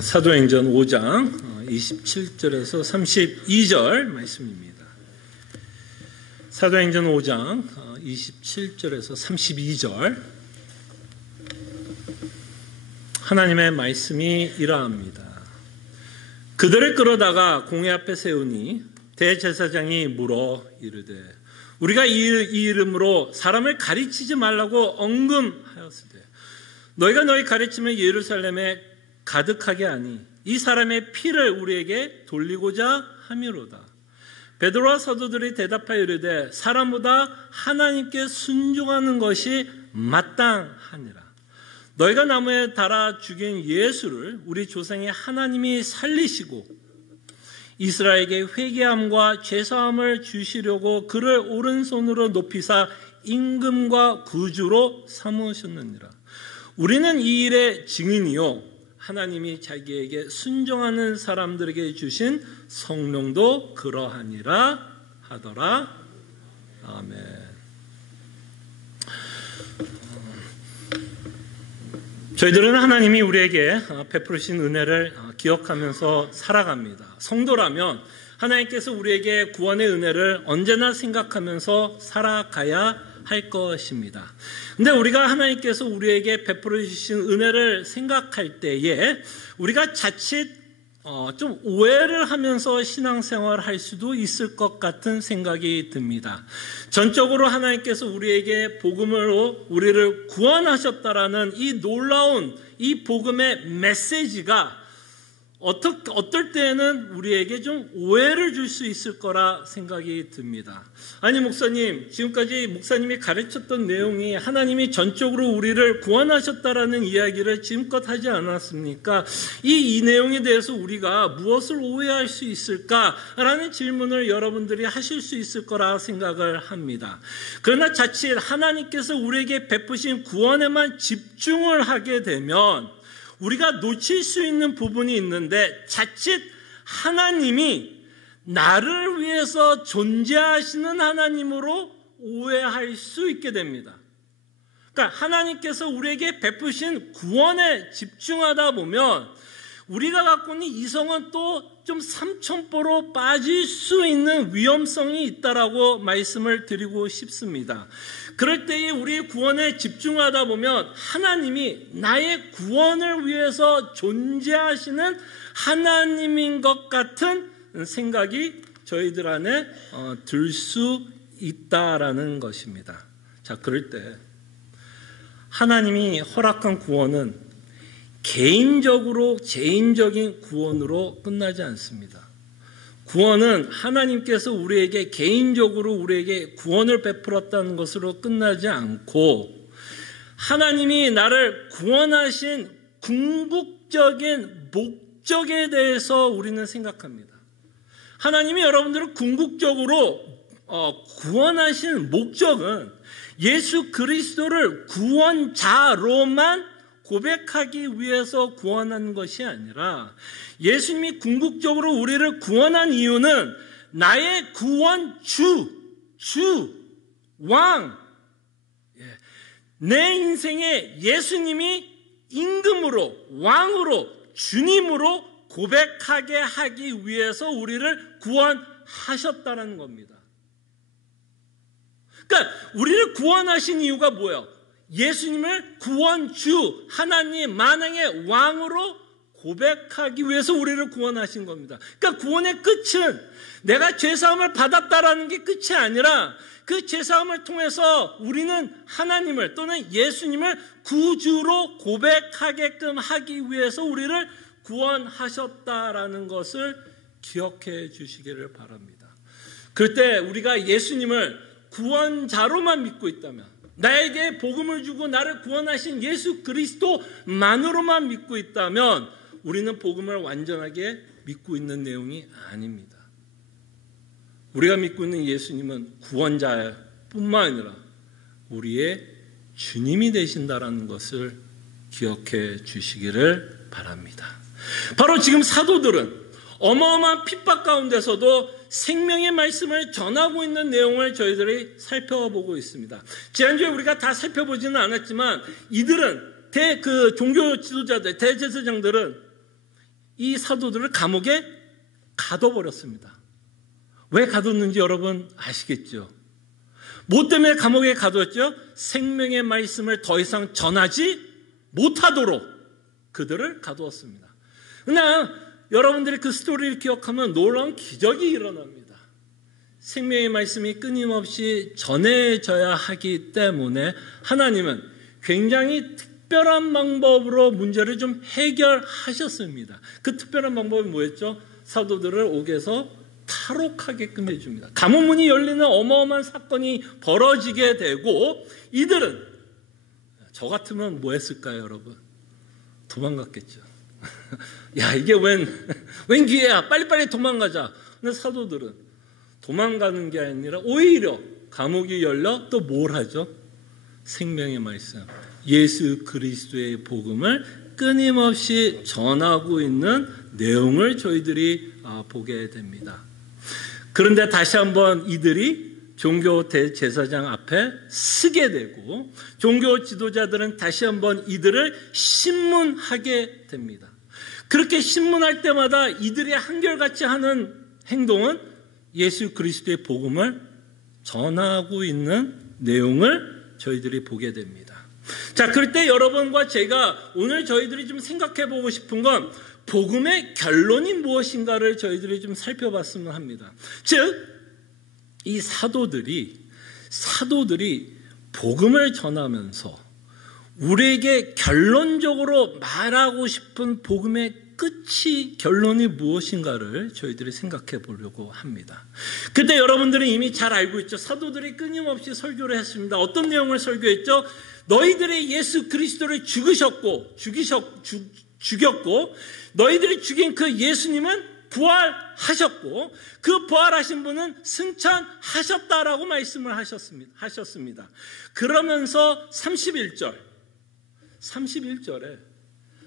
사도행전 5장 27절에서 32절 말씀입니다. 사도행전 5장 27절에서 32절 하나님의 말씀이 이러합니다. 그들을 끌어다가 공회 앞에 세우니 대제사장이 물어 이르되 우리가 이 이름으로 사람을 가르치지 말라고 언금하였으되 너희가 너희 가르침을 예루살렘에 가득하게 하니 이 사람의 피를 우리에게 돌리고자 함이로다. 베드로와 사도들이 대답하여 이르되 사람보다 하나님께 순종하는 것이 마땅하니라. 너희가 나무에 달아 죽인 예수를 우리 조상의 하나님이 살리시고 이스라엘에게 회개함과 죄사함을 주시려고 그를 오른손으로 높이사 임금과 구주로 삼으셨느니라. 우리는 이 일의 증인이요 하나님이 자기에게 순종하는 사람들에게 주신 성령도 그러하니라 하더라. 아멘. 저희들은 하나님이 우리에게 베푸신 은혜를 기억하면서 살아갑니다. 성도라면 하나님께서 우리에게 구원의 은혜를 언제나 생각하면서 살아가야 할 것입니다. 근데 우리가 하나님께서 우리에게 베풀어 주신 은혜를 생각할 때에 우리가 자칫 좀 오해를 하면서 신앙생활을 할 수도 있을 것 같은 생각이 듭니다. 전적으로 하나님께서 우리에게 복음으로 우리를 구원하셨다라는 이 놀라운 이 복음의 메시지가 어떨 때에는 우리에게 좀 오해를 줄 수 있을 거라 생각이 듭니다. 아니 목사님, 지금까지 목사님이 가르쳤던 내용이 하나님이 전적으로 우리를 구원하셨다라는 이야기를 지금껏 하지 않았습니까? 이 내용에 대해서 우리가 무엇을 오해할 수 있을까라는 질문을 여러분들이 하실 수 있을 거라 생각을 합니다. 그러나 자칫 하나님께서 우리에게 베푸신 구원에만 집중을 하게 되면 우리가 놓칠 수 있는 부분이 있는데 자칫 하나님이 나를 위해서 존재하시는 하나님으로 오해할 수 있게 됩니다. 그러니까 하나님께서 우리에게 베푸신 구원에 집중하다 보면 우리가 갖고 있는 이성은 또 좀 삼천포로 빠질 수 있는 위험성이 있다라고 말씀을 드리고 싶습니다. 그럴 때에 우리의 구원에 집중하다 보면 하나님이 나의 구원을 위해서 존재하시는 하나님인 것 같은 생각이 저희들 안에 들 수 있다라는 것입니다. 자, 그럴 때 하나님이 허락한 구원은 개인적인 구원으로 끝나지 않습니다. 구원은 하나님께서 우리에게 개인적으로 우리에게 구원을 베풀었다는 것으로 끝나지 않고 하나님이 나를 구원하신 궁극적인 목적에 대해서 우리는 생각합니다. 하나님이 여러분들을 궁극적으로 구원하신 목적은 예수 그리스도를 구원자로만 고백하기 위해서 구원한 것이 아니라 예수님이 궁극적으로 우리를 구원한 이유는 나의 구원주, 왕, 내 인생에 예수님이 임금으로, 왕으로, 주님으로 고백하게 하기 위해서 우리를 구원하셨다는 겁니다. 그러니까 우리를 구원하신 이유가 뭐예요? 예수님을 구원주, 하나님 만왕의 왕으로 고백하기 위해서 우리를 구원하신 겁니다. 그러니까 구원의 끝은 내가 죄사함을 받았다라는 게 끝이 아니라 그 죄사함을 통해서 우리는 하나님을 또는 예수님을 구주로 고백하게끔 하기 위해서 우리를 구원하셨다라는 것을 기억해 주시기를 바랍니다. 그럴 때 우리가 예수님을 구원자로만 믿고 있다면 나에게 복음을 주고 나를 구원하신 예수 그리스도만으로만 믿고 있다면 우리는 복음을 완전하게 믿고 있는 내용이 아닙니다. 우리가 믿고 있는 예수님은 구원자뿐만 아니라 우리의 주님이 되신다라는 것을 기억해 주시기를 바랍니다. 바로 지금 사도들은 어마어마한 핍박 가운데서도 생명의 말씀을 전하고 있는 내용을 저희들이 살펴보고 있습니다. 지난주에 우리가 다 살펴보지는 않았지만 이들은 종교 지도자들, 대제사장들은 이 사도들을 감옥에 가둬버렸습니다. 왜 가뒀는지 여러분 아시겠죠? 뭐 때문에 감옥에 가뒀죠? 생명의 말씀을 더 이상 전하지 못하도록 그들을 가두었습니다. 그러나 여러분들이 그 스토리를 기억하면 놀라운 기적이 일어납니다. 생명의 말씀이 끊임없이 전해져야 하기 때문에 하나님은 굉장히 특별한 방법으로 문제를 좀 해결하셨습니다. 그 특별한 방법이 뭐였죠? 사도들을 옥에서 탈옥하게끔 해줍니다. 감옥문이 열리는 어마어마한 사건이 벌어지게 되고 이들은 저 같으면 뭐 했을까요, 여러분? 도망갔겠죠. 야, 이게 웬 기회야? 빨리빨리 도망가자. 근데 사도들은 도망가는 게 아니라 오히려 감옥이 열려 또 뭘 하죠? 생명의 말씀, 예수 그리스도의 복음을 끊임없이 전하고 있는 내용을 저희들이 보게 됩니다. 그런데 다시 한번 이들이 종교 대제사장 앞에 서게 되고 종교 지도자들은 다시 한번 이들을 신문하게 됩니다. 그렇게 신문할 때마다 이들이 한결같이 하는 행동은 예수 그리스도의 복음을 전하고 있는 내용을 저희들이 보게 됩니다. 자, 그럴 때 여러분과 제가 오늘 저희들이 좀 생각해 보고 싶은 건 복음의 결론이 무엇인가를 저희들이 좀 살펴봤으면 합니다. 즉, 이 사도들이 복음을 전하면서 우리에게 결론적으로 말하고 싶은 복음의 결론이 무엇인가를 저희들이 생각해 보려고 합니다. 그때 여러분들은 이미 잘 알고 있죠. 사도들이 끊임없이 설교를 했습니다. 어떤 내용을 설교했죠? 너희들의 예수 그리스도를 죽였고 너희들이 죽인 그 예수님은 부활하셨고 그 부활하신 분은 승천하셨다라고 말씀을 하셨습니다. 그러면서 31절에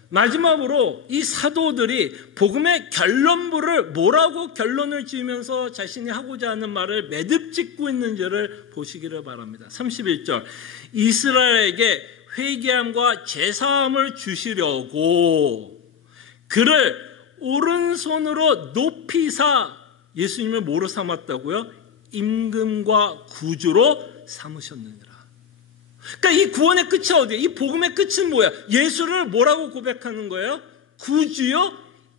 마지막으로 이 사도들이 복음의 결론부를 뭐라고 결론을 지으면서 자신이 하고자 하는 말을 매듭 짓고 있는지를 보시기를 바랍니다. 31절, 이스라엘에게 회개함과 제사함을 주시려고 그를 오른손으로 높이사, 예수님을 뭐로 삼았다고요? 임금과 구주로 삼으셨느니라. 그러니까 이 구원의 끝이 어디예요? 이 복음의 끝은 뭐야? 예수를 뭐라고 고백하는 거예요? 구주요,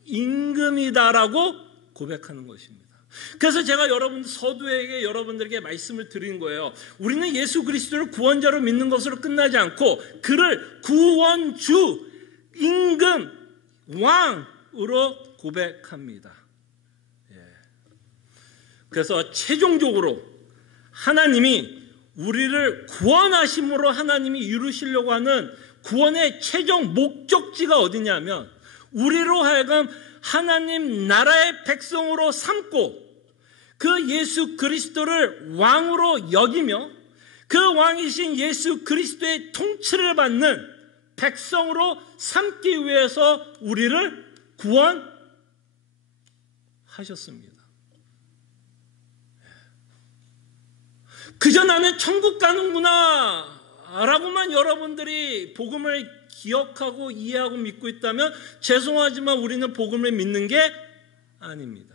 임금이다라고 고백하는 것입니다. 그래서 제가 여러분들에게 말씀을 드린 거예요. 우리는 예수 그리스도를 구원자로 믿는 것으로 끝나지 않고 그를 구원주, 임금, 왕으로 고백합니다. 그래서 최종적으로 하나님이 우리를 구원하심으로 하나님이 이루시려고 하는 구원의 최종 목적지가 어디냐면 우리로 하여금 하나님 나라의 백성으로 삼고 그 예수 그리스도를 왕으로 여기며 그 왕이신 예수 그리스도의 통치를 받는 백성으로 삼기 위해서 우리를 구원하셨습니다. 그저 나는 천국 가는구나 라고만 여러분들이 복음을 기억하고 이해하고 믿고 있다면 죄송하지만 우리는 복음을 믿는 게 아닙니다.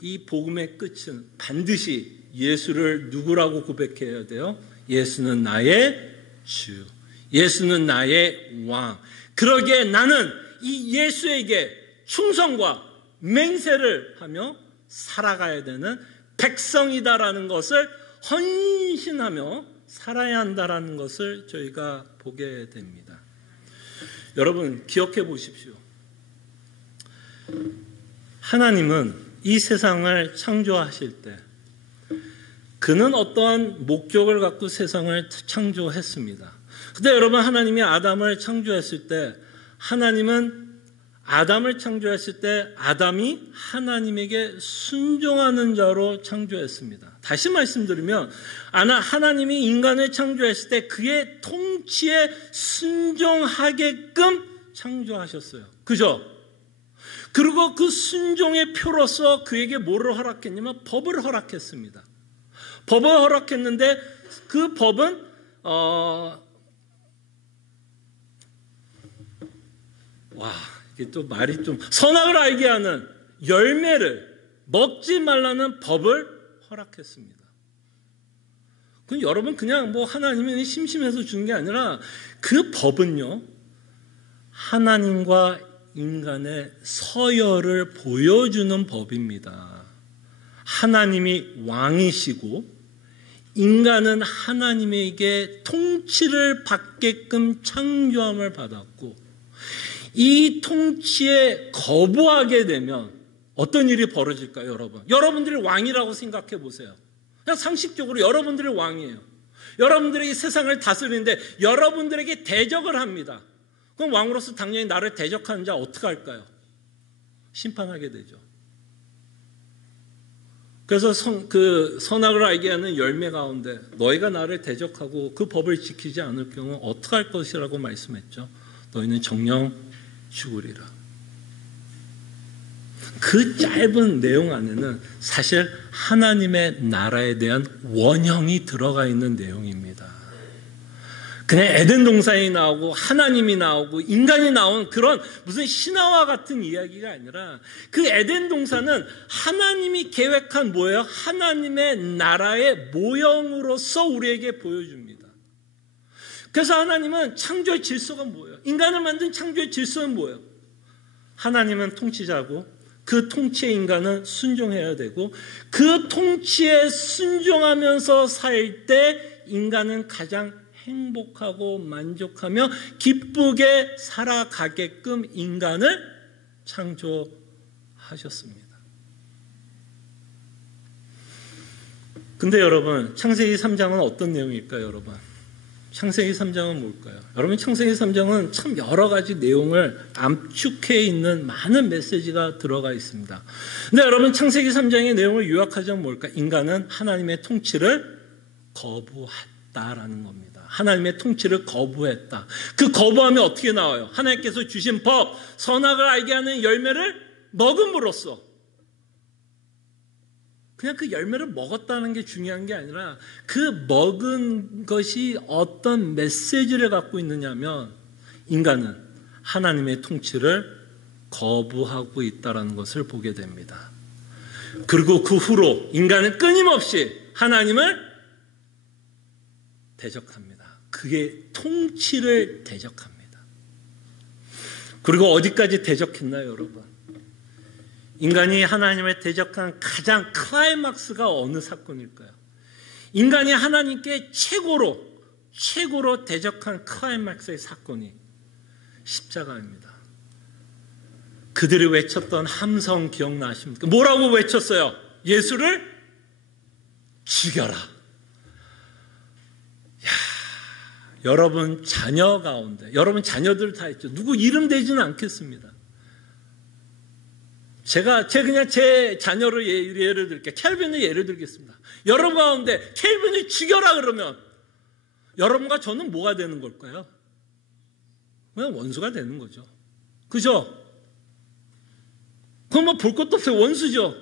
이 복음의 끝은 반드시 예수를 누구라고 고백해야 돼요? 예수는 나의 주, 예수는 나의 왕. 그러기에 나는 이 예수에게 충성과 맹세를 하며 살아가야 되는 백성이다라는 것을 헌신하며 살아야 한다라는 것을 저희가 보게 됩니다. 여러분 기억해 보십시오. 하나님은 이 세상을 창조하실 때 그는 어떠한 목적을 갖고 세상을 창조했습니다. 근데 여러분 하나님이 아담을 창조했을 때 아담이 하나님에게 순종하는 자로 창조했습니다. 다시 말씀드리면 하나님이 인간을 창조했을 때 그의 통치에 순종하게끔 창조하셨어요. 그죠? 그리고 그 순종의 표로서 그에게 뭐를 허락했냐면 법을 허락했습니다. 법을 허락했는데 그 법은 이게 또 말이 좀 선악을 알게 하는 열매를 먹지 말라는 법을 허락했습니다. 그럼 여러분 그냥 뭐 하나님이 심심해서 주는 게 아니라 그 법은요, 하나님과 인간의 서열을 보여주는 법입니다. 하나님이 왕이시고 인간은 하나님에게 통치를 받게끔 창조함을 받았고, 이 통치에 거부하게 되면 어떤 일이 벌어질까요, 여러분? 여러분들이 왕이라고 생각해 보세요. 그냥 상식적으로 여러분들이 왕이에요. 여러분들이 이 세상을 다스리는데 여러분들에게 대적을 합니다. 그럼 왕으로서 당연히 나를 대적하는 자 어떻게 할까요? 심판하게 되죠. 그래서 선악을 알게 하는 열매 가운데 너희가 나를 대적하고 그 법을 지키지 않을 경우 어떻게 할 것이라고 말씀했죠. 너희는 정령 죽으리라. 그 짧은 내용 안에는 사실 하나님의 나라에 대한 원형이 들어가 있는 내용입니다. 그냥 에덴 동산이 나오고 하나님이 나오고 인간이 나온 그런 무슨 신화와 같은 이야기가 아니라, 그 에덴 동산은 하나님이 계획한 뭐예요? 하나님의 나라의 모형으로서 우리에게 보여줍니다. 그래서 하나님은 창조의 질서가 뭐예요? 인간을 만든 창조의 질서는 뭐예요? 하나님은 통치자고 그 통치에 인간은 순종해야 되고, 그 통치에 순종하면서 살 때 인간은 가장 행복하고 만족하며 기쁘게 살아가게끔 인간을 창조하셨습니다. 근데 여러분, 창세기 3장은 어떤 내용일까요, 여러분? 창세기 3장은 뭘까요? 여러분, 창세기 3장은 참 여러 가지 내용을 압축해 있는 많은 메시지가 들어가 있습니다. 근데 여러분, 창세기 3장의 내용을 요약하자면 뭘까? 인간은 하나님의 통치를 거부했다라는 겁니다. 하나님의 통치를 거부했다. 그 거부하면 어떻게 나와요? 하나님께서 주신 법, 선악을 알게 하는 열매를 먹음으로써, 그냥 그 열매를 먹었다는 게 중요한 게 아니라 그 먹은 것이 어떤 메시지를 갖고 있느냐면, 인간은 하나님의 통치를 거부하고 있다는 것을 보게 됩니다. 그리고 그 후로 인간은 끊임없이 하나님을 대적합니다. 그게 통치를 대적합니다. 그리고 어디까지 대적했나요, 여러분? 인간이 하나님을 대적한 가장 클라이막스가 어느 사건일까요? 인간이 하나님께 최고로 대적한 클라이막스의 사건이 십자가입니다. 그들이 외쳤던 함성 기억나십니까? 뭐라고 외쳤어요? 예수를 죽여라. 여러분 자녀 가운데, 여러분 자녀들 다 있죠. 누구 이름 되지는 않겠습니다. 제가 그냥 제 자녀를 예를 들게, 켈빈을 예를 들겠습니다. 여러분 가운데 켈빈을 죽여라 그러면 여러분과 저는 뭐가 되는 걸까요? 그냥 원수가 되는 거죠. 그죠? 그건 뭐 볼 것도 없어요. 원수죠.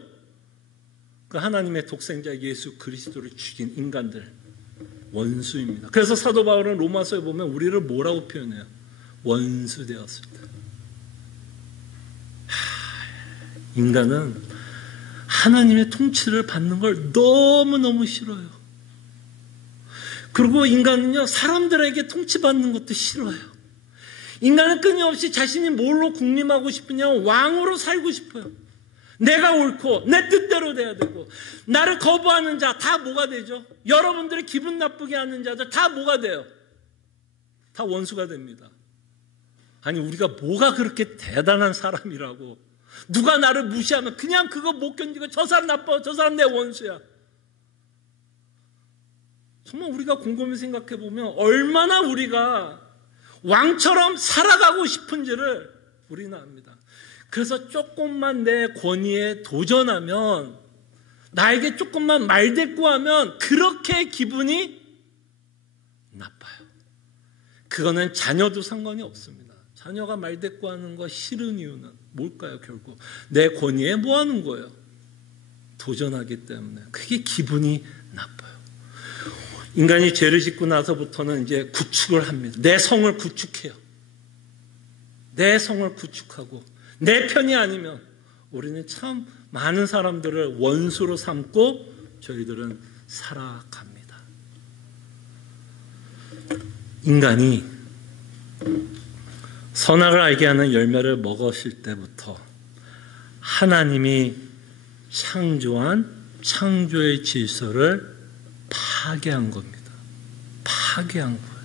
그 하나님의 독생자 예수 그리스도를 죽인 인간들, 원수입니다. 그래서 사도 바울은 로마서에 보면 우리를 뭐라고 표현해요? 원수 되었습니다. 인간은 하나님의 통치를 받는 걸 너무너무 싫어요. 그리고 인간은요, 사람들에게 통치받는 것도 싫어요. 인간은 끊임없이 자신이 뭘로 군림하고 싶으냐면 왕으로 살고 싶어요. 내가 옳고 내 뜻대로 돼야 되고, 나를 거부하는 자 다 뭐가 되죠? 여러분들이 기분 나쁘게 하는 자들 다 뭐가 돼요? 다 원수가 됩니다. 아니, 우리가 뭐가 그렇게 대단한 사람이라고, 누가 나를 무시하면 그냥 그거 못 견디고 저 사람 나빠, 저 사람 내 원수야. 정말 우리가 곰곰이 생각해 보면 얼마나 우리가 왕처럼 살아가고 싶은지를 우리는 압니다. 그래서 조금만 내 권위에 도전하면, 나에게 조금만 말대꾸하면 그렇게 기분이 나빠요. 그거는 자녀도 상관이 없습니다. 자녀가 말대꾸하는 거 싫은 이유는 뭘까요? 결국 내 권위에 뭐 하는 거예요? 도전하기 때문에. 그게 기분이 나빠요. 인간이 죄를 짓고 나서부터는 이제 구축을 합니다. 내 성을 구축해요. 내 성을 구축하고 내 편이 아니면 우리는 참 많은 사람들을 원수로 삼고 저희들은 살아갑니다. 인간이 선악을 알게 하는 열매를 먹었을 때부터 하나님이 창조한 창조의 질서를 파괴한 겁니다. 파괴한 거예요.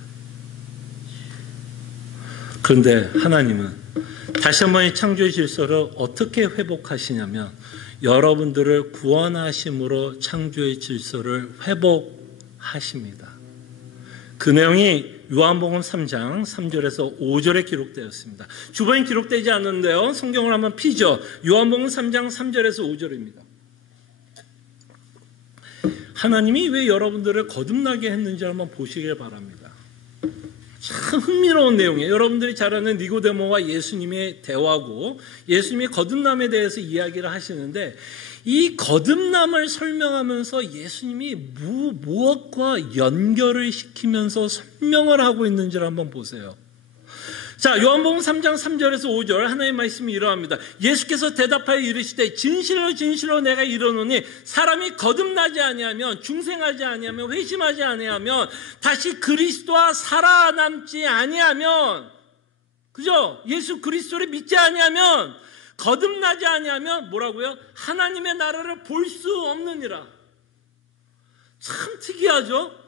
그런데 하나님은 다시 한번 이 창조의 질서를 어떻게 회복하시냐면 여러분들을 구원하심으로 창조의 질서를 회복하십니다. 그 내용이 요한복음 3장 3절에서 5절에 기록되었습니다. 주번에 기록되지 않는데요. 성경을 한번 피죠. 요한복음 3장 3절에서 5절입니다. 하나님이 왜 여러분들을 거듭나게 했는지 한번 보시길 바랍니다. 참 흥미로운 내용이에요. 여러분들이 잘 아는 니고데모와 예수님의 대화고 예수님이 거듭남에 대해서 이야기를 하시는데 이 거듭남을 설명하면서 예수님이 무엇과 연결을 시키면서 설명을 하고 있는지를 한번 보세요. 자, 요한복음 3장 3절에서 5절 하나님의 말씀이 이러합니다. 예수께서 대답하여 이르시되 진실로 진실로 내가 이르노니 사람이 거듭나지 아니하면 중생하지 아니하면 회심하지 아니하면 다시 그리스도와 살아남지 아니하면 그죠? 예수 그리스도를 믿지 아니하면 거듭나지 아니하면 뭐라고요? 하나님의 나라를 볼 수 없느니라. 참 특이하죠?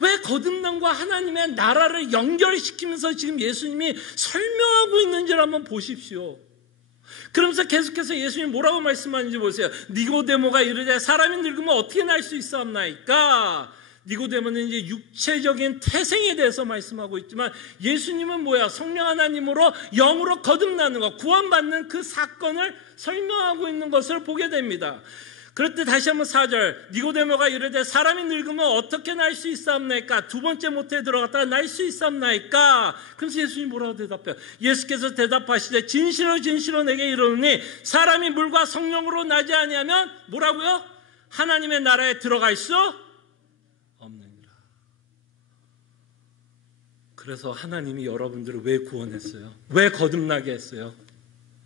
왜 거듭남과 하나님의 나라를 연결시키면서 지금 예수님이 설명하고 있는지를 한번 보십시오. 그러면서 계속해서 예수님이 뭐라고 말씀하는지 보세요. 니고데모가 이르되 사람이 늙으면 어떻게 날 수 있사옵나이까? 니고데모는 이제 육체적인 태생에 대해서 말씀하고 있지만 예수님은 뭐야? 성령 하나님으로 영으로 거듭나는 것, 구원받는 그 사건을 설명하고 있는 것을 보게 됩니다. 그럴 때 다시 한번 4절 니고데모가 이르되 사람이 늙으면 어떻게 날 수 있사옵나이까? 두 번째 모태에 들어갔다가 날 수 있사옵나이까? 그래서 예수님이 뭐라고 대답해요? 예수께서 대답하시되 진실로 진실로 내게 이르노니 사람이 물과 성령으로 나지 아니하면 뭐라고요? 하나님의 나라에 들어갈 수 없느니라. 그래서 하나님이 여러분들을 왜 구원했어요? 왜 거듭나게 했어요?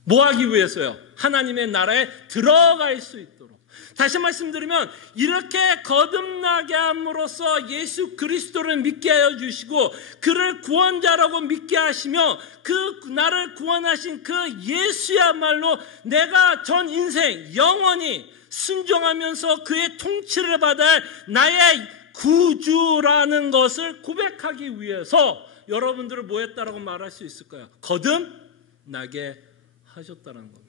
뭐 하기 위해서요? 하나님의 나라에 들어갈 수 있도록. 다시 말씀드리면 이렇게 거듭나게 함으로써 예수 그리스도를 믿게 하여 주시고 그를 구원자라고 믿게 하시며 그 나를 구원하신 그 예수야말로 내가 전 인생 영원히 순종하면서 그의 통치를 받을 나의 구주라는 것을 고백하기 위해서 여러분들을 뭐 했다라고 말할 수 있을까요? 거듭나게 하셨다는 겁니다.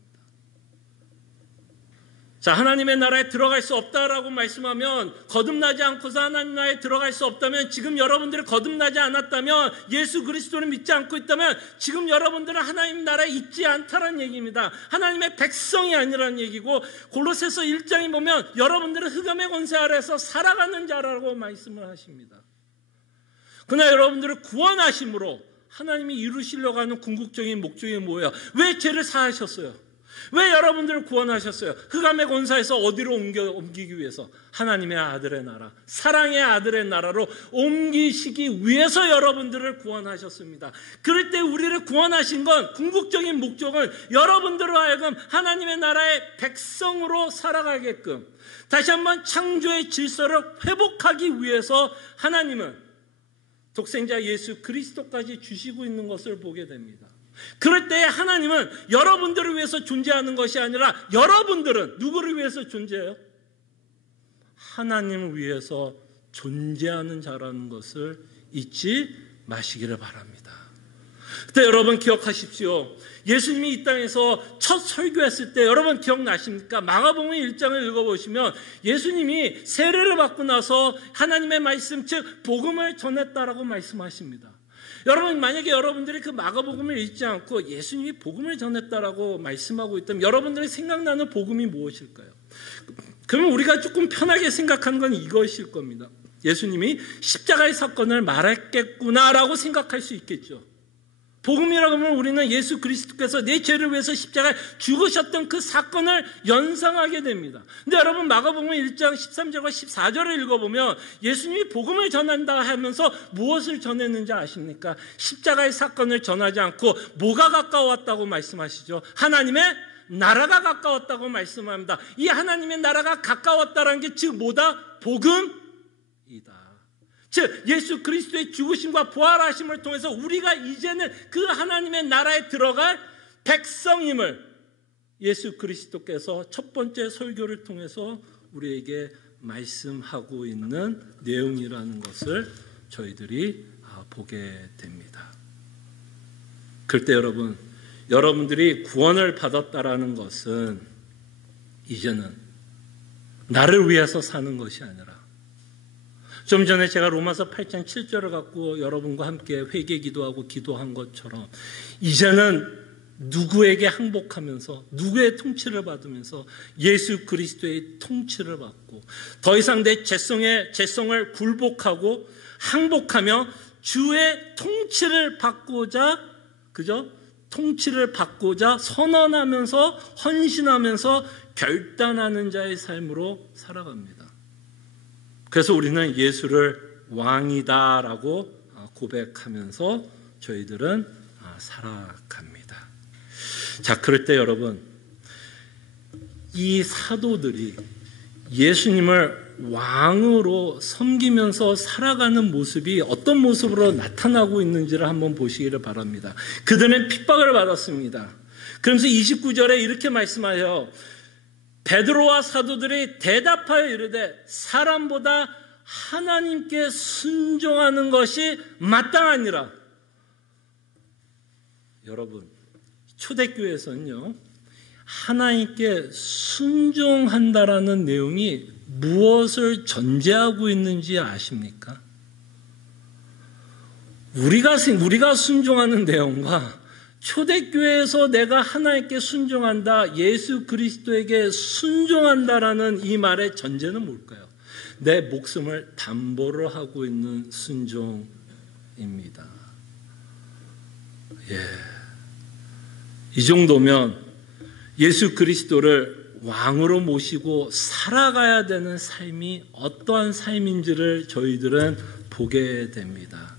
자, 하나님의 나라에 들어갈 수 없다라고 말씀하면 거듭나지 않고서 하나님 나라에 들어갈 수 없다면 지금 여러분들이 거듭나지 않았다면 예수 그리스도를 믿지 않고 있다면 지금 여러분들은 하나님 나라에 있지 않다라는 얘기입니다. 하나님의 백성이 아니라는 얘기고 골로새서 1장에 보면 여러분들은 흑암의 권세 아래에서 살아가는 자라고 말씀을 하십니다. 그러나 여러분들을 구원하심으로 하나님이 이루시려고 하는 궁극적인 목적이 뭐예요? 왜 죄를 사하셨어요? 왜 여러분들을 구원하셨어요? 흑암의 권세에서 어디로 옮기기 위해서? 하나님의 아들의 나라, 사랑의 아들의 나라로 옮기시기 위해서 여러분들을 구원하셨습니다. 그럴 때 우리를 구원하신 건 궁극적인 목적은 여러분들로 하여금 하나님의 나라의 백성으로 살아가게끔 다시 한번 창조의 질서를 회복하기 위해서 하나님은 독생자 예수 그리스도까지 주시고 있는 것을 보게 됩니다. 그럴 때 하나님은 여러분들을 위해서 존재하는 것이 아니라 여러분들은 누구를 위해서 존재해요? 하나님을 위해서 존재하는 자라는 것을 잊지 마시기를 바랍니다. 그때 여러분 기억하십시오. 예수님이 이 땅에서 첫 설교했을 때 여러분 기억나십니까? 마가복음 1장을 읽어보시면 예수님이 세례를 받고 나서 하나님의 말씀 즉 복음을 전했다라고 말씀하십니다. 여러분 만약에 여러분들이 그 마가복음을 읽지 않고 예수님이 복음을 전했다라고 말씀하고 있다면 여러분들이 생각나는 복음이 무엇일까요? 그러면 우리가 조금 편하게 생각하는 건 이것일 겁니다. 예수님이 십자가의 사건을 말했겠구나라고 생각할 수 있겠죠. 복음이라고 하면 우리는 예수 그리스도께서 내 죄를 위해서 십자가에 죽으셨던 그 사건을 연상하게 됩니다. 근데 여러분 마가복음 1장 13절과 14절을 읽어보면 예수님이 복음을 전한다 하면서 무엇을 전했는지 아십니까? 십자가의 사건을 전하지 않고 뭐가 가까웠다고 말씀하시죠? 하나님의 나라가 가까웠다고 말씀합니다. 이 하나님의 나라가 가까웠다는 게 즉 뭐다? 복음이다. 즉 예수 그리스도의 죽으심과 부활하심을 통해서 우리가 이제는 그 하나님의 나라에 들어갈 백성임을 예수 그리스도께서 첫 번째 설교를 통해서 우리에게 말씀하고 있는 내용이라는 것을 저희들이 보게 됩니다. 그럴 때 여러분들이 구원을 받았다라는 것은 이제는 나를 위해서 사는 것이 아니라 좀 전에 제가 로마서 8장 7절을 갖고 여러분과 함께 회개 기도하고 기도한 것처럼 이제는 누구에게 항복하면서 누구의 통치를 받으면서 예수 그리스도의 통치를 받고 더 이상 내 죄성을 굴복하고 항복하며 주의 통치를 받고자 통치를 받고자 선언하면서 헌신하면서 결단하는 자의 삶으로 살아갑니다. 그래서 우리는 예수를 왕이다라고 고백하면서 저희들은 살아갑니다. 자, 그럴 때 여러분, 이 사도들이 예수님을 왕으로 섬기면서 살아가는 모습이 어떤 모습으로 나타나고 있는지를 한번 보시기를 바랍니다. 그들은 핍박을 받았습니다. 그러면서 29절에 이렇게 말씀하여 베드로와 사도들이 대답하여 이르되 사람보다 하나님께 순종하는 것이 마땅하니라. 여러분, 초대교회에서는요, 하나님께 순종한다라는 내용이 무엇을 전제하고 있는지 아십니까? 우리가 순종하는 내용과 초대교회에서 내가 하나님께 순종한다, 예수 그리스도에게 순종한다라는 이 말의 전제는 뭘까요? 내 목숨을 담보로 하고 있는 순종입니다. 이 정도면 예수 그리스도를 왕으로 모시고 살아가야 되는 삶이 어떠한 삶인지를 저희들은 보게 됩니다.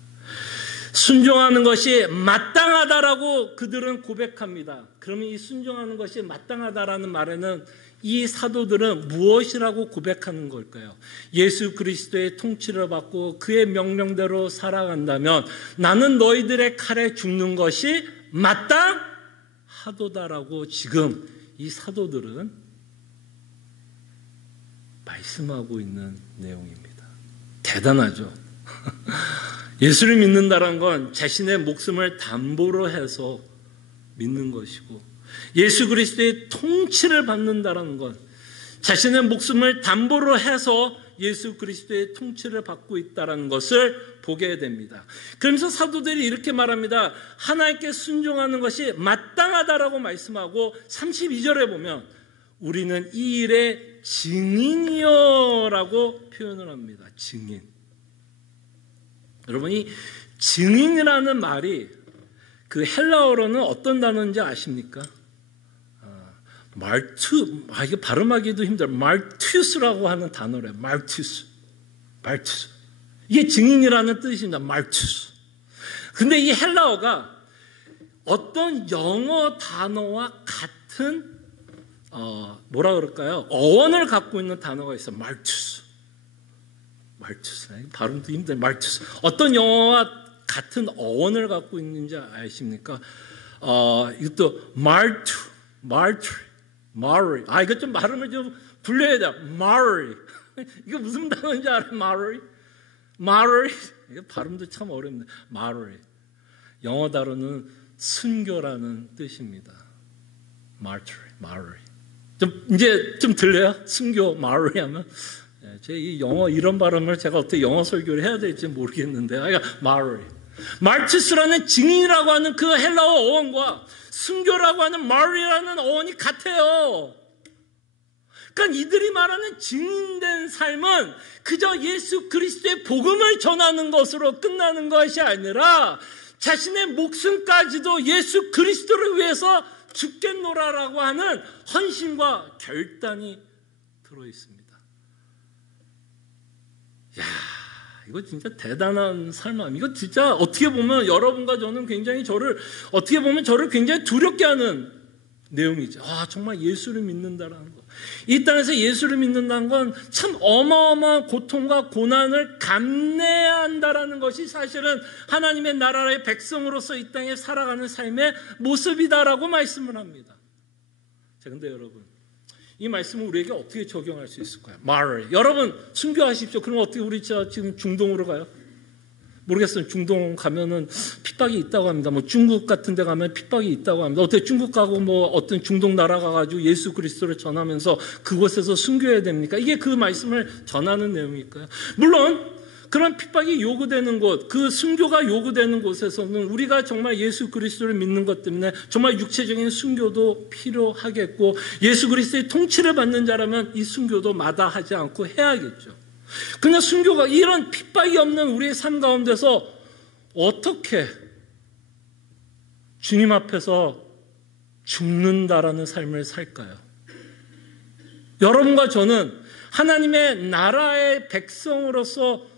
순종하는 것이 마땅하다라고 그들은 고백합니다. 그러면 이 순종하는 것이 마땅하다라는 말에는 이 사도들은 무엇이라고 고백하는 걸까요? 예수 그리스도의 통치를 받고 그의 명령대로 살아간다면 나는 너희들의 칼에 죽는 것이 마땅하도다라고 지금 이 사도들은 말씀하고 있는 내용입니다. 대단하죠. 예수를 믿는다는 건 자신의 목숨을 담보로 해서 믿는 것이고 예수 그리스도의 통치를 받는다는 건 자신의 목숨을 담보로 해서 예수 그리스도의 통치를 받고 있다는 것을 보게 됩니다. 그러면서 사도들이 이렇게 말합니다. 하나님께 순종하는 것이 마땅하다라고 말씀하고 32절에 보면 우리는 이 일의 증인이여라고 표현을 합니다. 증인. 여러분, 이 증인이라는 말이 그 헬라어로는 어떤 단어인지 아십니까? 이게 발음하기도 힘들어요. 말투스라고 하는 단어래요. 말투스. 이게 증인이라는 뜻입니다. 말투스. 근데 이 헬라어가 어떤 영어 단어와 같은 뭐라 그럴까요? 어원을 갖고 있는 단어가 있어요. 말투스. 발음도 힘들어요. 말투스. 어떤 영어와 같은 어원을 갖고 있는지 아십니까? 이것도 마리. 이거 좀 발음을 좀 불려야 돼요. 마리. 이거 무슨 단어인지 알아요? 마리. 이거 발음도 참 어렵네. 마리. 영어 단어는 순교라는 뜻입니다. 마리. 이제 좀 들려요? 순교 마리 하면? 제 이 영어 이런 발음을 제가 어떻게 영어 설교를 해야 될지 모르겠는데, 마리. 말투스라는 증인이라고 하는 그 헬라어 어원과 순교라고 하는 마리라는 어원이 같아요. 그러니까 이들이 말하는 증인된 삶은 그저 예수 그리스도의 복음을 전하는 것으로 끝나는 것이 아니라 자신의 목숨까지도 예수 그리스도를 위해서 죽겠노라라고 하는 헌신과 결단이 들어있습니다. 야, 이거 진짜 대단한 삶임. 이거 진짜 어떻게 보면 여러분과 저는 굉장히 저를 굉장히 두렵게 하는 내용이죠. 정말 예수를 믿는다라는 거. 이 땅에서 예수를 믿는다는 건 참 어마어마한 고통과 고난을 감내해야 한다라는 것이 사실은 하나님의 나라의 백성으로서 이 땅에 살아가는 삶의 모습이다라고 말씀을 합니다. 자, 근데 여러분, 이 말씀을 우리에게 어떻게 적용할 수 있을까요? 여러분 순교하십시오. 그럼 어떻게 우리 지금 중동으로 가요? 모르겠어요. 중동 가면은 핍박이 있다고 합니다. 중국 같은 데 가면 핍박이 있다고 합니다. 어떻게 중국 가고 어떤 중동 나라 가가지고 예수 그리스도를 전하면서 그곳에서 순교해야 됩니까? 이게 그 말씀을 전하는 내용일까요? 물론 그런 핍박이 요구되는 곳, 그 순교가 요구되는 곳에서는 우리가 정말 예수 그리스도를 믿는 것 때문에 정말 육체적인 순교도 필요하겠고, 예수 그리스도의 통치를 받는 자라면 이 순교도 마다하지 않고 해야겠죠. 그러나 순교가 이런 핍박이 없는 우리의 삶 가운데서 어떻게 주님 앞에서 죽는다라는 삶을 살까요? 여러분과 저는 하나님의 나라의 백성으로서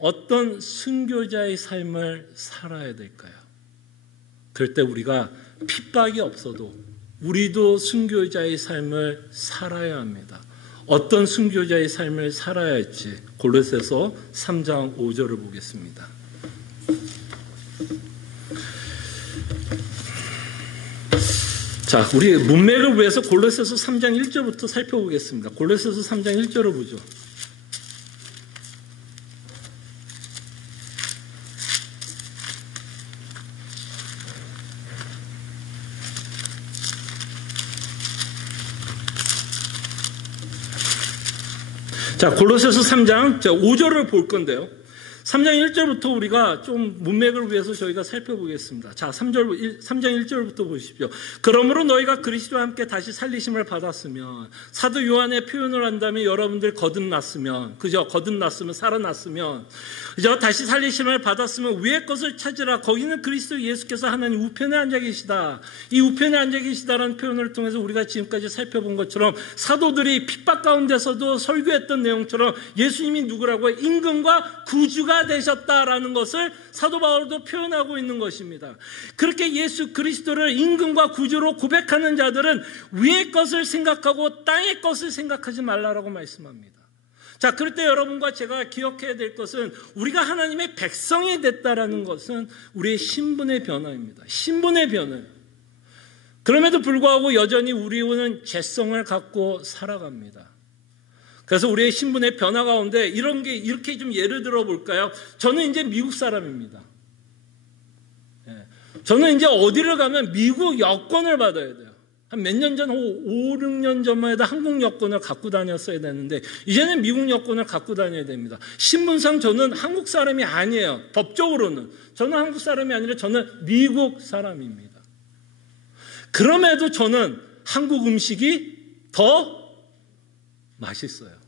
어떤 순교자의 삶을 살아야 될까요? 그럴 때 우리가 핍박이 없어도 우리도 순교자의 삶을 살아야 합니다. 어떤 순교자의 삶을 살아야 할지 골로새서 3장 5절을 보겠습니다. 자, 우리 문맥을 위해서 골로새서 3장 1절부터 살펴보겠습니다. 골로새서 3장 1절을 보죠. 자, 골로새서 3장 5절을 볼 건데요. 3장 1절부터 우리가 좀 문맥을 위해서 저희가 살펴보겠습니다. 자, 3장 1절부터 보십시오. 그러므로 너희가 그리스도와 함께 다시 살리심을 받았으면, 사도 요한의 표현을 한다면 여러분들 거듭났으면, 살아났으면, 다시 살리심을 받았으면 위의 것을 찾으라. 거기는 그리스도 예수께서 하나님 우편에 앉아 계시다. 이 우편에 앉아 계시다라는 표현을 통해서 우리가 지금까지 살펴본 것처럼 사도들이 핍박 가운데서도 설교했던 내용처럼 예수님이 누구라고 임금과 구주가 되셨다라는 것을 사도 바울도 표현하고 있는 것입니다. 그렇게 예수 그리스도를 임금과 구주로 고백하는 자들은 위의 것을 생각하고 땅의 것을 생각하지 말라라고 말씀합니다. 자, 그럴 때 여러분과 제가 기억해야 될 것은 우리가 하나님의 백성이 됐다라는 것은 우리의 신분의 변화입니다. 신분의 변화예요. 그럼에도 불구하고 여전히 우리는 죄성을 갖고 살아갑니다. 그래서 우리의 신분의 변화 가운데 이렇게 좀 예를 들어 볼까요? 저는 이제 미국 사람입니다. 저는 이제 어디를 가면 미국 여권을 받아야 돼요. 한 몇 년 전, 5, 6년 전만 해도 한국 여권을 갖고 다녔어야 되는데 이제는 미국 여권을 갖고 다녀야 됩니다. 신분상 저는 한국 사람이 아니에요. 법적으로는. 저는 한국 사람이 아니라 저는 미국 사람입니다. 그럼에도 저는 한국 음식이 더 맛있어요.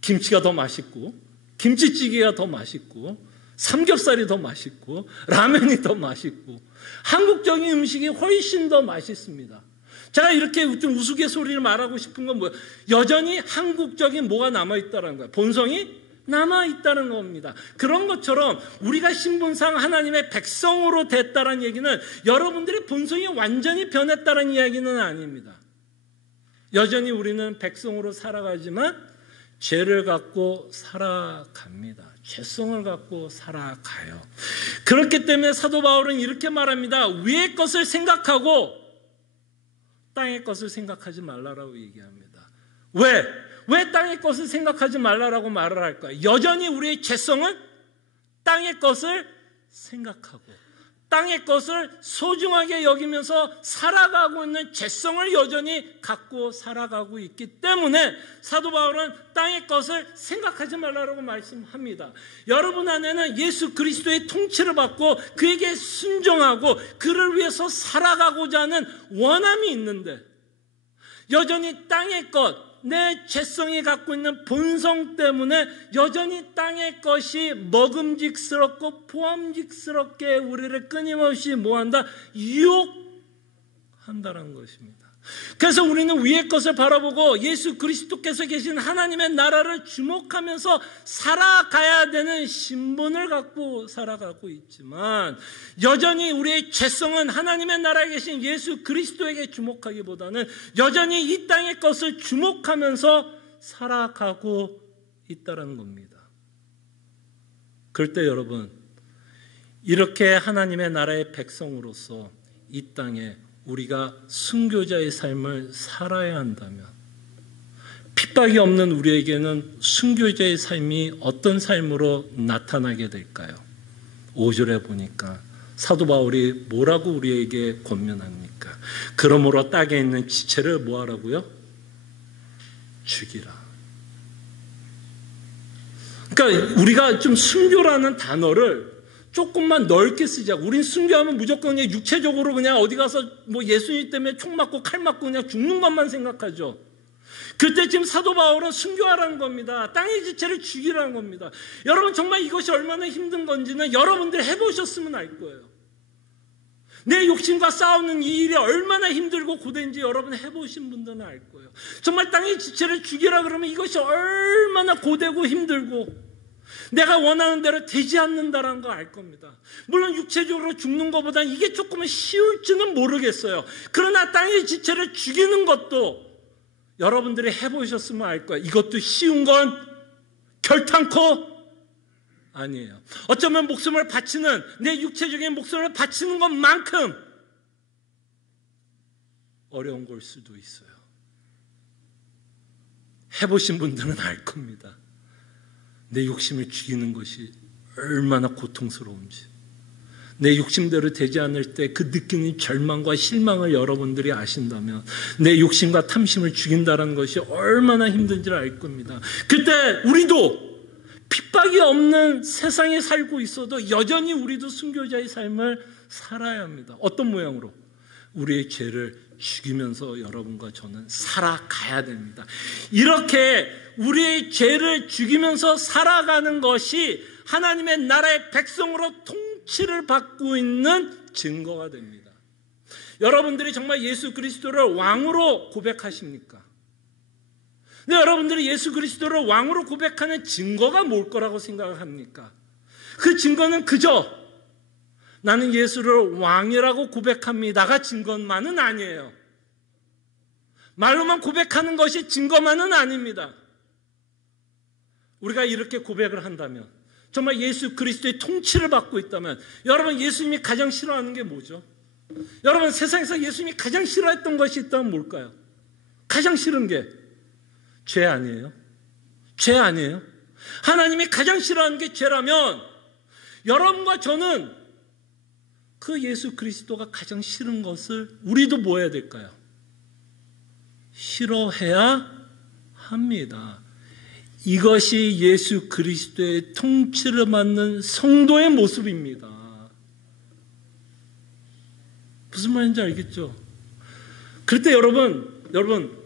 김치가 더 맛있고, 김치찌개가 더 맛있고, 삼겹살이 더 맛있고, 라면이 더 맛있고, 한국적인 음식이 훨씬 더 맛있습니다. 제가 이렇게 좀 우스갯소리를 말하고 싶은 건 뭐예요? 여전히 한국적인 뭐가 남아있다는 거예요. 본성이 남아있다는 겁니다. 그런 것처럼 우리가 신분상 하나님의 백성으로 됐다는 얘기는 여러분들의 본성이 완전히 변했다는 이야기는 아닙니다. 여전히 우리는 백성으로 살아가지만 죄를 갖고 살아갑니다. 죄성을 갖고 살아가요. 그렇기 때문에 사도 바울은 이렇게 말합니다. 위의 것을 생각하고 땅의 것을 생각하지 말라라고 얘기합니다. 왜? 왜 땅의 것을 생각하지 말라라고 말을 할까요? 여전히 우리의 죄성은 땅의 것을 생각하고 땅의 것을 소중하게 여기면서 살아가고 있는 죄성을 여전히 갖고 살아가고 있기 때문에 사도 바울은 땅의 것을 생각하지 말라고 말씀합니다. 여러분 안에는 예수 그리스도의 통치를 받고 그에게 순종하고 그를 위해서 살아가고자 하는 원함이 있는데 여전히 땅의 것, 내 죄성이 갖고 있는 본성 때문에 여전히 땅의 것이 먹음직스럽고 보암직스럽게 우리를 끊임없이 뭐한다? 유혹한다는 것입니다. 그래서 우리는 위의 것을 바라보고 예수 그리스도께서 계신 하나님의 나라를 주목하면서 살아가야 되는 신분을 갖고 살아가고 있지만 여전히 우리의 죄성은 하나님의 나라에 계신 예수 그리스도에게 주목하기보다는 여전히 이 땅의 것을 주목하면서 살아가고 있다는 겁니다. 그럴 때 여러분, 이렇게 하나님의 나라의 백성으로서 이 땅에 우리가 순교자의 삶을 살아야 한다면 핍박이 없는 우리에게는 순교자의 삶이 어떤 삶으로 나타나게 될까요? 5절에 보니까 사도 바울이 뭐라고 우리에게 권면합니까? 그러므로 땅에 있는 지체를 뭐하라고요? 죽이라. 그러니까 우리가 좀 순교라는 단어를 조금만 넓게 쓰자고. 우린 순교하면 무조건 그냥 육체적으로 그냥 어디 가서 뭐 예수님 때문에 총 맞고 칼 맞고 그냥 죽는 것만 생각하죠. 그때 지금 사도 바울은 순교하라는 겁니다. 땅의 지체를 죽이라는 겁니다. 여러분 정말 이것이 얼마나 힘든 건지는 여러분들 해보셨으면 알 거예요. 내 욕심과 싸우는 이 일이 얼마나 힘들고 고된지 여러분 해보신 분들은 알 거예요. 정말 땅의 지체를 죽이라 그러면 이것이 얼마나 고되고 힘들고 내가 원하는 대로 되지 않는다는 거 알 겁니다. 물론 육체적으로 죽는 것보다 이게 조금은 쉬울지는 모르겠어요. 그러나 땅의 지체를 죽이는 것도 여러분들이 해보셨으면 알 거예요. 이것도 쉬운 건 결탄코 아니에요. 어쩌면 목숨을 바치는, 내 육체적인 목숨을 바치는 것만큼 어려운 걸 수도 있어요. 해보신 분들은 알 겁니다. 내 욕심을 죽이는 것이 얼마나 고통스러운지, 내 욕심대로 되지 않을 때 그 느끼는 절망과 실망을 여러분들이 아신다면 내 욕심과 탐심을 죽인다는 것이 얼마나 힘든지를 알 겁니다. 그때 우리도 핍박이 없는 세상에 살고 있어도 여전히 우리도 순교자의 삶을 살아야 합니다. 어떤 모양으로? 우리의 죄를 죽이면서 여러분과 저는 살아가야 됩니다. 이렇게 우리의 죄를 죽이면서 살아가는 것이 하나님의 나라의 백성으로 통치를 받고 있는 증거가 됩니다. 여러분들이 정말 예수 그리스도를 왕으로 고백하십니까? 근데 여러분들이 예수 그리스도를 왕으로 고백하는 증거가 뭘 거라고 생각합니까? 그 증거는 그저 나는 예수를 왕이라고 고백합니다가 증거만은 아니에요. 말로만 고백하는 것이 증거만은 아닙니다. 우리가 이렇게 고백을 한다면, 정말 예수 그리스도의 통치를 받고 있다면, 여러분 예수님이 가장 싫어하는 게 뭐죠? 여러분 세상에서 예수님이 가장 싫어했던 것이 있다면 뭘까요? 가장 싫은 게 죄 아니에요? 죄 아니에요? 하나님이 가장 싫어하는 게 죄라면 여러분과 저는 그 예수 그리스도가 가장 싫은 것을 우리도 뭐 해야 될까요? 싫어해야 합니다. 이것이 예수 그리스도의 통치를 받는 성도의 모습입니다. 무슨 말인지 알겠죠? 그럴 때 여러분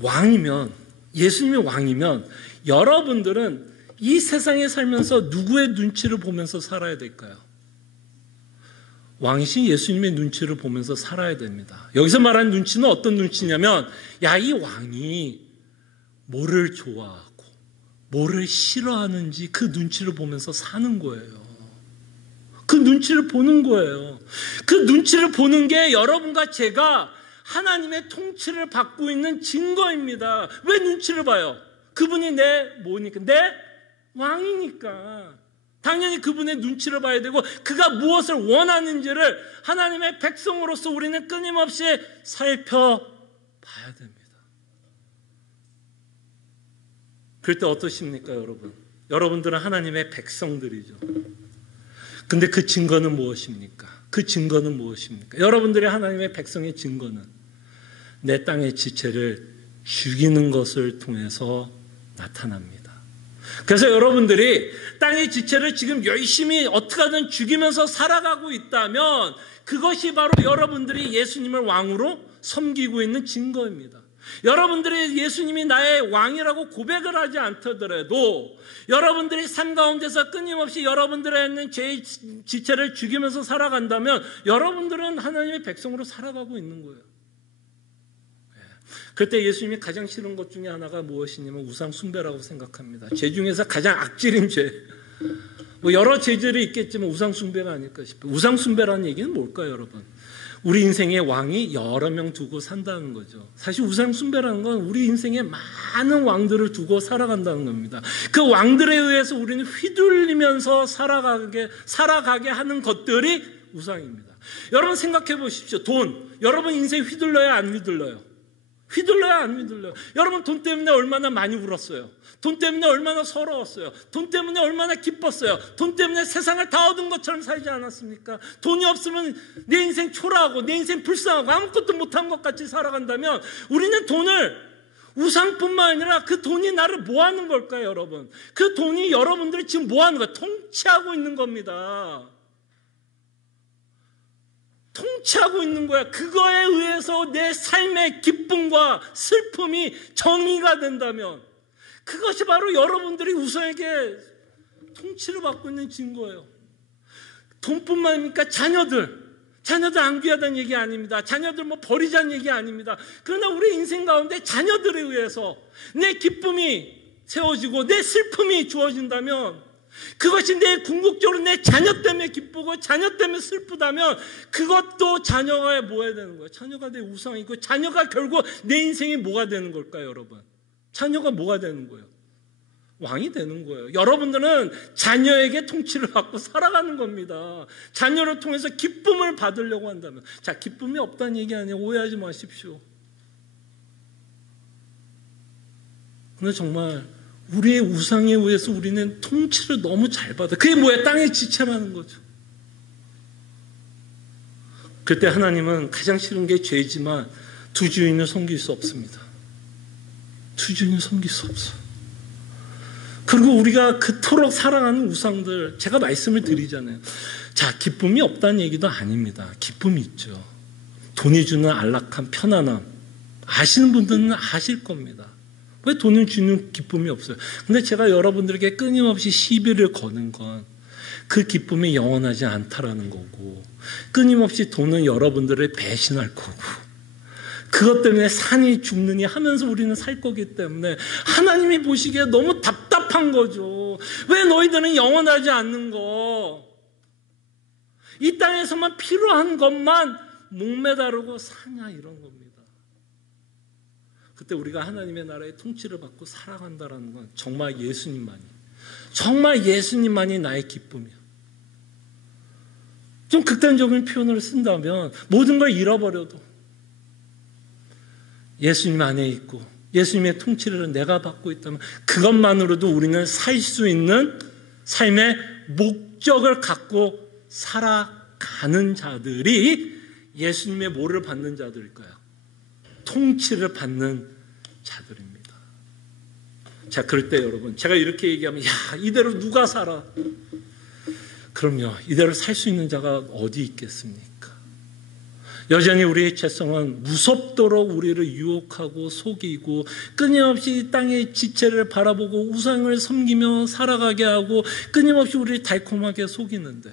왕이면, 예수님이 왕이면 여러분들은 이 세상에 살면서 누구의 눈치를 보면서 살아야 될까요? 왕이신 예수님의 눈치를 보면서 살아야 됩니다. 여기서 말하는 눈치는 어떤 눈치냐면, 야, 이 왕이 뭐를 좋아하고 뭐를 싫어하는지 그 눈치를 보면서 사는 거예요. 그 눈치를 보는 거예요. 그 눈치를 보는 게 여러분과 제가 하나님의 통치를 받고 있는 증거입니다. 왜 눈치를 봐요? 그분이 뭐니까? 내 왕이니까. 당연히 그분의 눈치를 봐야 되고 그가 무엇을 원하는지를 하나님의 백성으로서 우리는 끊임없이 살펴봐야 됩니다. 그럴 때 어떠십니까, 여러분? 여러분들은 하나님의 백성들이죠. 근데 그 증거는 무엇입니까? 그 증거는 무엇입니까? 여러분들의 하나님의 백성의 증거는 내 땅의 지체를 죽이는 것을 통해서 나타납니다. 그래서 여러분들이 땅의 지체를 지금 열심히 어떻게든 죽이면서 살아가고 있다면 그것이 바로 여러분들이 예수님을 왕으로 섬기고 있는 증거입니다. 여러분들이 예수님이 나의 왕이라고 고백을 하지 않더라도 여러분들이 삶 가운데서 끊임없이 여러분들에 있는 죄의 지체를 죽이면서 살아간다면 여러분들은 하나님의 백성으로 살아가고 있는 거예요. 그때 예수님이 가장 싫은 것 중에 하나가 무엇이냐면 우상 숭배라고 생각합니다. 죄 중에서 가장 악질인 죄. 뭐 여러 죄들이 있겠지만 우상 숭배가 아닐까 싶어요. 우상 숭배라는 얘기는 뭘까요, 여러분? 우리 인생의 왕이 여러 명 두고 산다는 거죠. 사실 우상 숭배라는 건 우리 인생에 많은 왕들을 두고 살아간다는 겁니다. 그 왕들에 의해서 우리는 휘둘리면서 살아가게 하는 것들이 우상입니다. 여러분 생각해 보십시오. 돈. 여러분 인생 휘둘러요, 안 휘둘러요? 휘둘러요, 안 휘둘러요? 여러분 돈 때문에 얼마나 많이 울었어요? 돈 때문에 얼마나 서러웠어요? 돈 때문에 얼마나 기뻤어요? 돈 때문에 세상을 다 얻은 것처럼 살지 않았습니까? 돈이 없으면 내 인생 초라하고 내 인생 불쌍하고 아무것도 못한 것 같이 살아간다면 우리는 돈을 우상뿐만 아니라 그 돈이 나를 뭐 하는 걸까요, 여러분? 그 돈이 여러분들이 지금 뭐 하는 거예요? 통치하고 있는 겁니다. 통치하고 있는 거야. 그거에 의해서 내 삶의 기쁨과 슬픔이 정의가 된다면 그것이 바로 여러분들이 우상에게 통치를 받고 있는 증거예요. 돈뿐만 아니니까 자녀들 안 귀하다는 얘기 아닙니다. 자녀들 뭐 버리자는 얘기 아닙니다. 그러나 우리 인생 가운데 자녀들에 의해서 내 기쁨이 세워지고 내 슬픔이 주어진다면 그것이 내 궁극적으로 내 자녀 때문에 기쁘고 자녀 때문에 슬프다면 그것도 자녀가 뭐 해야 되는 거예요? 자녀가 내 우상이고 자녀가 결국 내 인생이 뭐가 되는 걸까요, 여러분? 자녀가 뭐가 되는 거예요? 왕이 되는 거예요. 여러분들은 자녀에게 통치를 받고 살아가는 겁니다. 자녀를 통해서 기쁨을 받으려고 한다면. 자, 기쁨이 없다는 얘기 아니에요. 오해하지 마십시오. 근데 정말 우리의 우상에 의해서 우리는 통치를 너무 잘 받아. 그게 뭐야? 땅의 지체라는 거죠. 그때 하나님은 가장 싫은 게 죄지만 두 주인을 섬길 수 없습니다. 두 주인을 섬길 수 없어. 그리고 우리가 그토록 사랑하는 우상들, 제가 말씀을 드리잖아요. 자, 기쁨이 없다는 얘기도 아닙니다. 기쁨이 있죠. 돈이 주는 안락함, 편안함. 아시는 분들은 아실 겁니다. 왜 돈을 주는 기쁨이 없어요? 근데 제가 여러분들에게 끊임없이 시비를 거는 건 그 기쁨이 영원하지 않다라는 거고, 끊임없이 돈은 여러분들을 배신할 거고, 그것 때문에 산이 죽느니 하면서 우리는 살 거기 때문에 하나님이 보시기에 너무 답답한 거죠. 왜 너희들은 영원하지 않는 거, 이 땅에서만 필요한 것만 목매다르고 사냐, 이런 겁니다. 그때 우리가 하나님의 나라의 통치를 받고 살아간다는 건 정말 예수님만이 나의 기쁨이야. 좀 극단적인 표현을 쓴다면 모든 걸 잃어버려도 예수님 안에 있고 예수님의 통치를 내가 받고 있다면 그것만으로도 우리는 살 수 있는 삶의 목적을 갖고 살아가는 자들이 예수님의 뭐를 받는 자들일까요? 통치를 받는 자들입니다. 자, 그럴 때 여러분, 제가 이렇게 얘기하면, 야, 이대로 누가 살아? 그럼요, 이대로 살 수 있는 자가 어디 있겠습니까? 여전히 우리의 죄성은 무섭도록 우리를 유혹하고 속이고 끊임없이 이 땅의 지체를 바라보고 우상을 섬기며 살아가게 하고 끊임없이 우리를 달콤하게 속이는데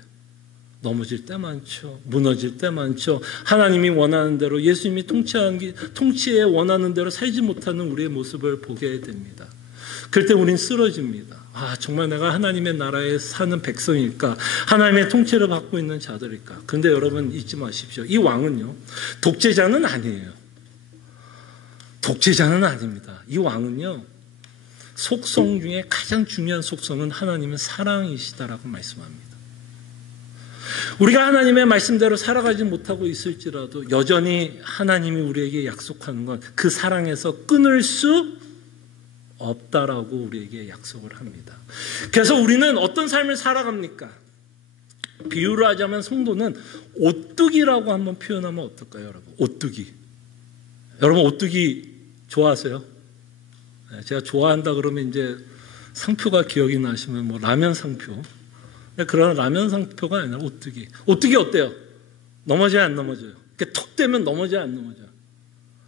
넘어질 때 많죠. 무너질 때 많죠. 하나님이 원하는 대로, 예수님이 통치에 원하는 대로 살지 못하는 우리의 모습을 보게 됩니다. 그럴 때 우린 쓰러집니다. 아, 정말 내가 하나님의 나라에 사는 백성일까? 하나님의 통치를 받고 있는 자들일까? 그런데 여러분 잊지 마십시오. 이 왕은요, 독재자는 아니에요. 독재자는 아닙니다. 이 왕은요, 속성 중에 가장 중요한 속성은 하나님은 사랑이시다라고 말씀합니다. 우리가 하나님의 말씀대로 살아가지 못하고 있을지라도 여전히 하나님이 우리에게 약속하는 건 그 사랑에서 끊을 수 없다라고 우리에게 약속을 합니다. 그래서 우리는 어떤 삶을 살아갑니까? 비유를 하자면 성도는 오뚜기라고 한번 표현하면 어떨까요, 여러분? 오뚜기. 여러분 오뚜기 좋아하세요? 제가 좋아한다 그러면 이제 상표가 기억이 나시면 뭐 라면 상표. 그런 라면 상표가 아니라 오뚜기. 오뚜기 어때요? 넘어져요, 안 넘어져요? 이렇게 턱 대면 넘어져요, 안 넘어져요?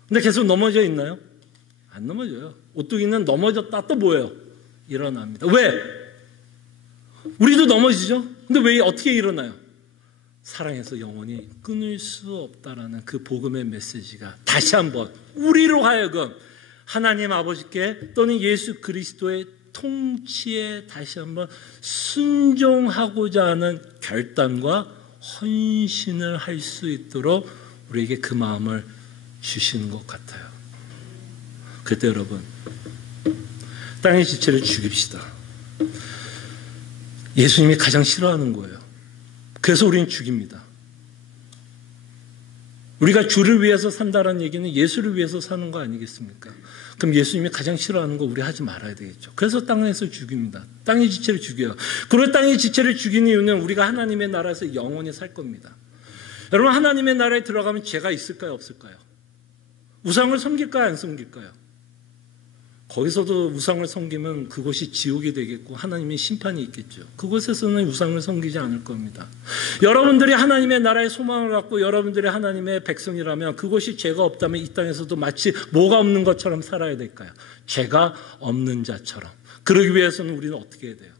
근데 계속 넘어져 있나요? 안 넘어져요. 오뚜기는 넘어졌다 또 뭐예요? 일어납니다. 왜? 우리도 넘어지죠? 근데 왜 어떻게 일어나요? 사랑해서 영원히 끊을 수 없다라는 그 복음의 메시지가 다시 한번 우리로 하여금 하나님 아버지께 또는 예수 그리스도의 통치에 다시 한번 순종하고자 하는 결단과 헌신을 할 수 있도록 우리에게 그 마음을 주시는 것 같아요. 그때 여러분, 땅의 지체를 죽입시다. 예수님이 가장 싫어하는 거예요. 그래서 우리는 죽입니다. 우리가 주를 위해서 산다는 얘기는 예수를 위해서 사는 거 아니겠습니까? 그럼 예수님이 가장 싫어하는 거 우리 하지 말아야 되겠죠. 그래서 땅에서 죽입니다. 땅의 지체를 죽여요. 그리고 땅의 지체를 죽이는 이유는 우리가 하나님의 나라에서 영원히 살 겁니다. 여러분, 하나님의 나라에 들어가면 죄가 있을까요? 없을까요? 우상을 섬길까요? 안 섬길까요? 거기서도 우상을 섬기면 그곳이 지옥이 되겠고 하나님의 심판이 있겠죠. 그곳에서는 우상을 섬기지 않을 겁니다. 여러분들이 하나님의 나라의 소망을 갖고 여러분들이 하나님의 백성이라면 그곳이 죄가 없다면 이 땅에서도 마치 뭐가 없는 것처럼 살아야 될까요? 죄가 없는 자처럼. 그러기 위해서는 우리는 어떻게 해야 돼요?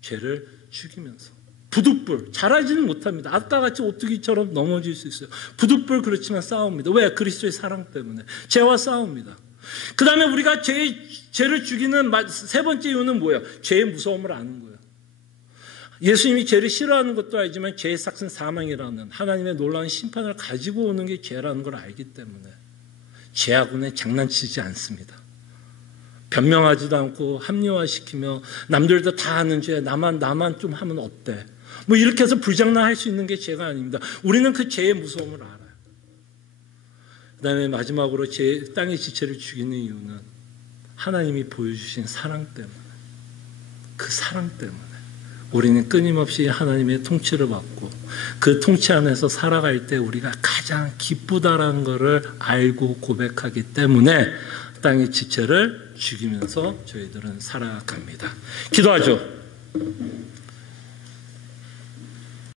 죄를 죽이면서. 부득불, 잘하지는 못합니다. 아까 같이 오뚜기처럼 넘어질 수 있어요. 부득불 그렇지만 싸웁니다. 왜? 그리스도의 사랑 때문에. 죄와 싸웁니다. 그 다음에 우리가 죄를 죽이는 세 번째 이유는 뭐예요? 죄의 무서움을 아는 거예요. 예수님이 죄를 싫어하는 것도 알지만 죄의 삭은 사망이라는 하나님의 놀라운 심판을 가지고 오는 게 죄라는 걸 알기 때문에 죄하고는 장난치지 않습니다. 변명하지도 않고 합리화시키며 남들도 다 하는 죄, 나만 좀 하면 어때? 뭐 이렇게 해서 불장난할 수 있는 게 죄가 아닙니다. 우리는 그 죄의 무서움을 알아요. 그 다음에 마지막으로 땅의 지체를 죽이는 이유는 하나님이 보여주신 사랑 때문에, 그 사랑 때문에 우리는 끊임없이 하나님의 통치를 받고 그 통치 안에서 살아갈 때 우리가 가장 기쁘다라는 것을 알고 고백하기 때문에 땅의 지체를 죽이면서 저희들은 살아갑니다. 기도하죠.